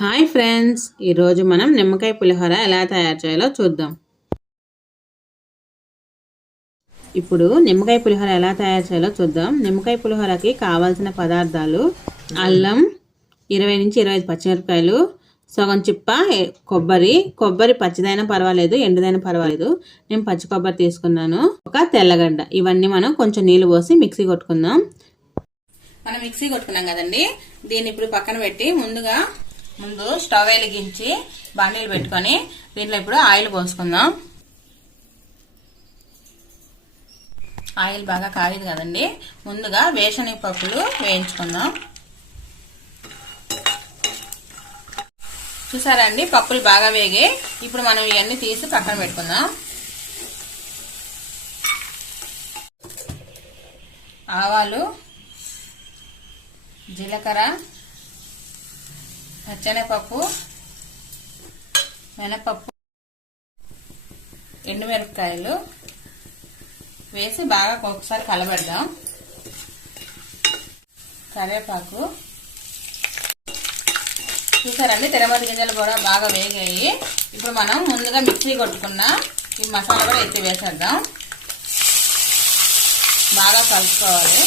Hi friends, ఈరోజు మనం నిమ్మకాయ పులిహోర ఎలా తయారు చేయాలో చూద్దాం. ఇప్పుడు నిమ్మకాయ పులిహోర ఎలా తయారు చేయాలో చూద్దాం. నిమ్మకాయ పులిహోరకి కావాల్సిన పదార్థాలు: అల్లం, 20 నుంచి 25 పచ్చిమిరపకాయలు, సగం చిప్ప కొబ్బరి పచ్చిదైనా పర్వాలేదు, ఎండుదైనా పర్వాలేదు. నేను పచ్చి కొబ్బరి తీసుకున్నాను. ఒక తెల్లగడ్డ. ఇవన్నీ మనం కొంచెం నీళ్ళు పోసి మిక్సీ కొట్టుకుందాం. మనం మిక్సీ కొట్టుకున్నాం కదండి, దీన్ని ఇప్పుడు పక్కన పెట్టి ముందు స్టవ్ వెలిగించి బాండీలు పెట్టుకొని దీంట్లో ఇప్పుడు ఆయిల్ పోసుకుందాం. ఆయిల్ బాగా కాగింది కదండి, ముందుగా వేరుశనగ పప్పులు వేయించుకుందాం. చూసారా అండి, పప్పులు బాగా వేగాయి. ఇప్పుడు మనం ఇవన్నీ తీసి పక్కన పెట్టుకుందాం. ఆవాలు, జీలకర్ర, పచ్చెనపప్పు, మినపప్పు, ఎండుమిరపకాయలు వేసి బాగా ఒకసారి కలబెడదాం. కరివేపాకు, చూసారండి తెరమతి గింజలు కూడా బాగా వేగాయి. ఇప్పుడు మనం ముందుగా మిక్సీ కొట్టుకున్న ఈ మసాలా కూడా ఎత్తి వేసేద్దాం. బాగా కలుపుకోవాలి.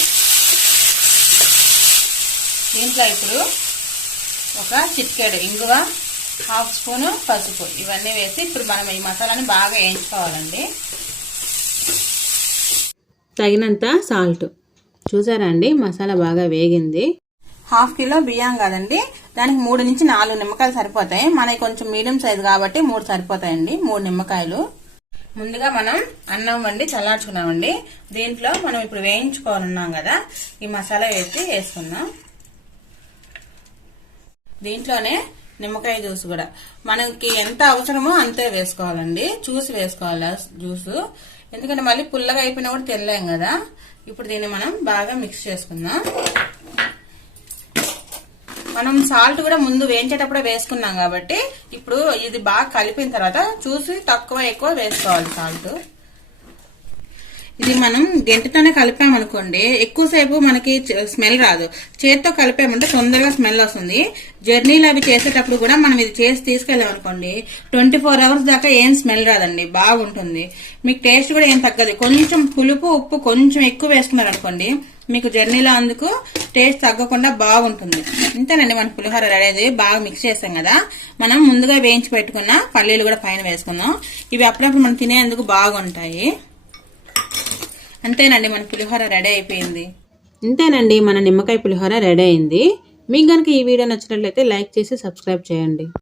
దీంట్లో ఇప్పుడు ఒక చిటికెడు ఇంగువ, 1/2 స్పూను పసుపు ఇవన్నీ వేసి ఇప్పుడు మనం ఈ మసాలాని బాగా వేయించుకోవాలండి. తగినంత సాల్ట్. చూసారా అండి, మసాలా బాగా వేగింది. 1/2 కిలో బియ్యం కదండి, దానికి 3 నుంచి 4 నిమ్మకాయలు సరిపోతాయి. మనకి కొంచెం మీడియం సైజు కాబట్టి 3 సరిపోతాయండి. 3 నిమ్మకాయలు. ముందుగా మనం అన్నం వండి చల్లార్చుకున్నామండి. దీంట్లో మనం ఇప్పుడు వేయించుకోనున్నాం కదా, ఈ మసాలా వేసుకుందాం. దీంట్లోనే నిమ్మకాయ జ్యూస్ కూడా మనకి ఎంత అవసరమో అంతే వేసుకోవాలండి. చూసి వేసుకోవాలి జ్యూసు, ఎందుకంటే మళ్ళీ పుల్లగా అయిపోయినా కూడా తెల్లేం కదా. ఇప్పుడు దీన్ని మనం బాగా మిక్స్ చేసుకుందాం. మనం సాల్ట్ కూడా ముందు వేయించేటప్పుడే వేసుకున్నాం కాబట్టి ఇప్పుడు ఇది బాగా కలిపిన తర్వాత చూసి తక్కువ ఎక్కువ వేసుకోవాలి సాల్ట్. ఇది మనం గెంటతోనే కలిపామనుకోండి, ఎక్కువసేపు మనకి స్మెల్ రాదు. చేతితో కలిపామంటే తొందరగా స్మెల్ వస్తుంది. జర్నీలు అవి చేసేటప్పుడు కూడా మనం ఇది చేసి తీసుకెళ్ళామనుకోండి, 24 అవర్స్ దాకా ఏం స్మెల్ రాదండి, బాగుంటుంది. మీకు టేస్ట్ కూడా ఏం తగ్గదు. కొంచెం పులుపు, ఉప్పు కొంచెం ఎక్కువ వేసుకున్నారు అనుకోండి, మీకు జర్నీలో అందుకు టేస్ట్ తగ్గకుండా బాగుంటుంది. ఇంతేనండి, మన పులిహోర రెడీ అయింది. బాగా మిక్స్ చేస్తాం కదా, మనం ముందుగా వేయించి పెట్టుకున్న పల్లీలు కూడా పైన వేసుకుందాం. ఇవి అప్పుడప్పుడు మనం తినేందుకు బాగుంటాయి. అంతేనండి, మన పులిహోర రెడీ అయిపోయింది. ఇంతేనండి, మన నిమ్మకాయ పులిహోర రెడీ అయింది. మీకు కనుక ఈ వీడియో నచ్చినట్లయితే లైక్ చేసి సబ్స్క్రైబ్ చేయండి.